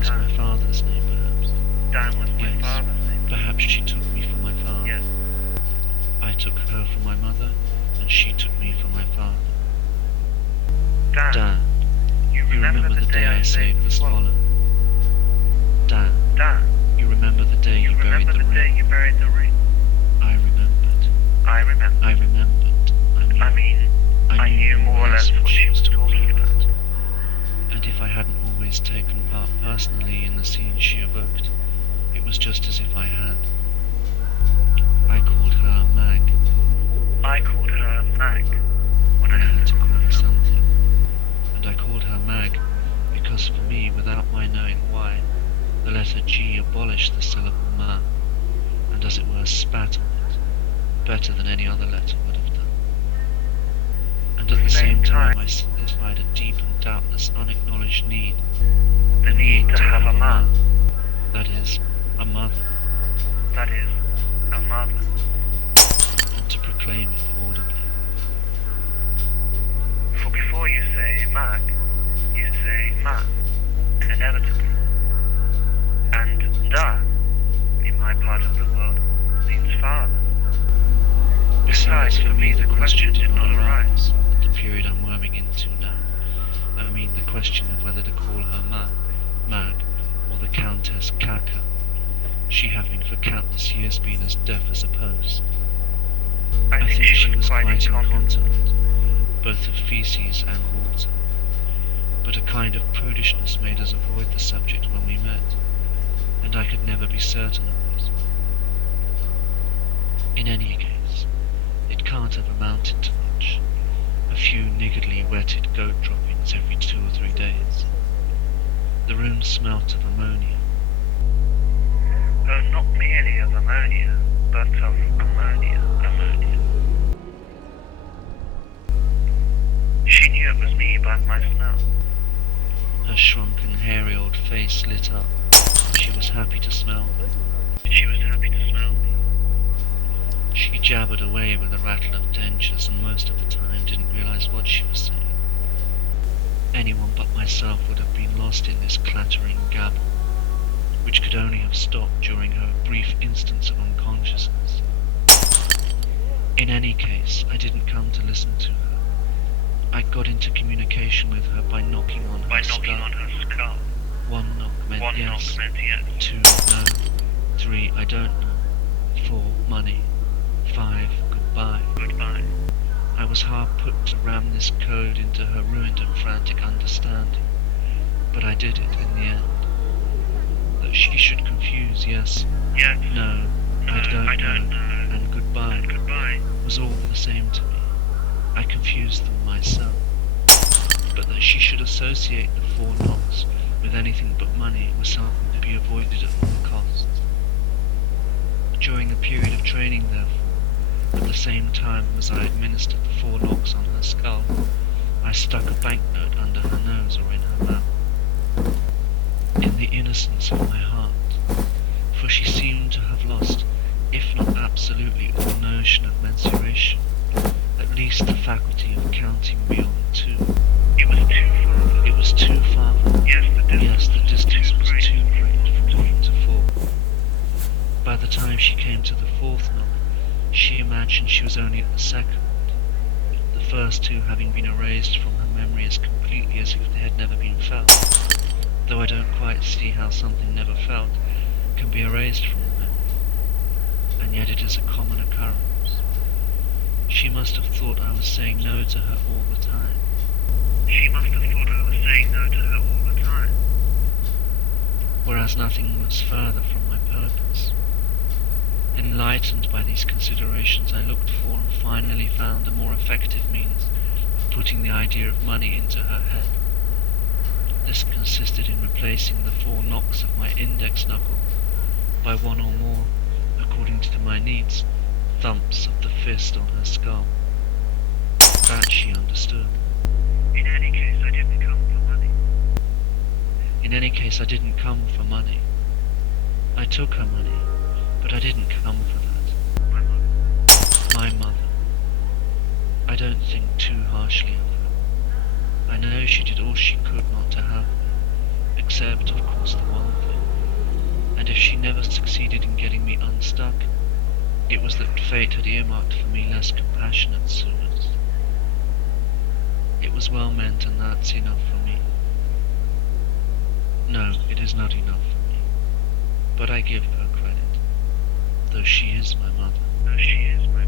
was Dan. my father's name, perhaps. Dan was my Yes. father's name. Perhaps she took me for my father. Yes. I took her for my mother, and she took me for my father. Dan. Dan, You you remember the day I saved the swallow? Dan, Dan. you remember the day you buried remember the the day ring? you buried the ring? I remembered. I remember. I remembered. I knew more or less what she was talking about. And if I hadn't always taken part personally in the scenes she evoked, it was just as if I had. I called her Mag I called her Mag when when I I had to call her something. something. And I called her Mag because for me, without my knowing why, the letter G abolished the syllable Ma, and as it were spat on it, better than any other letter would have done. And at the same time I satisfied a deep and doubtless unacknowledged need, The need to have a ma. that is, a mother, That is, a mother. and to proclaim it audibly. For before you say Mag, you say Ma, inevitably. And Da, in my part of the world, means father. Besides, for me the question did not arise at the period I'm worming into now. I mean the question of whether to call her Mag, or the Countess Kaka, she having for countless years been as deaf as a post. I think she was quite incontinent, both of feces and water, but a kind of prudishness made us avoid the subject when we met, and I could never be certain of it. In any case, it can't have amounted to much, a few niggardly wetted goat droppings every 2 or 3 days. The room smelt of ammonia. Oh, not merely of ammonia, but of ammonia. She knew it was me by my smell. Her shrunken, hairy old face lit up. She was happy to smell me. She was happy to smell me. She jabbered away with a rattle of dentures and most of the time didn't realize what she was saying. Anyone but myself would have been lost in this clattering gabble, which could only have stopped during her brief instance of unconsciousness. In any case, I didn't come to listen to her. I got into communication with her by knocking on her skull. 1 knock meant One yes, knock meant yes. 2 no, 3 I don't know, 4 money, 5 goodbye. Goodbye. I was hard put to ram this code into her ruined and frantic understanding, but I did it in the end. That she should confuse yes, Yes. no, I don't know, and goodbye Goodbye. was all the same to me. I confused them myself. But that she should associate the 4 knocks with anything but money was something to be avoided at all costs. During the period of training, therefore, at the same time as I administered the 4 knocks on her skull, I stuck a banknote under her nose or in her mouth. In the innocence of my heart, for she seemed to have lost, if not absolutely all notion of mensuration, at least the faculty of counting beyond 2. It was too far. It was too far. Yes, the distance was was too great from 1 to 4. By the time she came to the 4th knock, she imagined she was only at the 2nd, the first 2 having been erased from her memory as completely as if they had never been felt, though I don't quite see how something never felt can be erased from the memory, and yet it is a common occurrence. She must have thought I was saying no to her all the time. Whereas nothing was further from my purpose. Enlightened by these considerations, I looked for and finally found a more effective means of putting the idea of money into her head. This consisted in replacing the 4 knocks of my index knuckle by 1 or more, according to my needs, thumps of the fist on her skull. That she understood. In any case, I didn't come for money. In any case, I didn't come for money. I took her money, but I didn't come for that. My mother. My mother. I don't think too harshly of her. I know she did all she could not to have me, except, of course, the one thing. And if she never succeeded in getting me unstuck, it was that fate had earmarked for me less compassionate suitors. It was well meant, and that's enough for me. No, it is not enough for me. But I give her credit, though she is my mother. Though she is my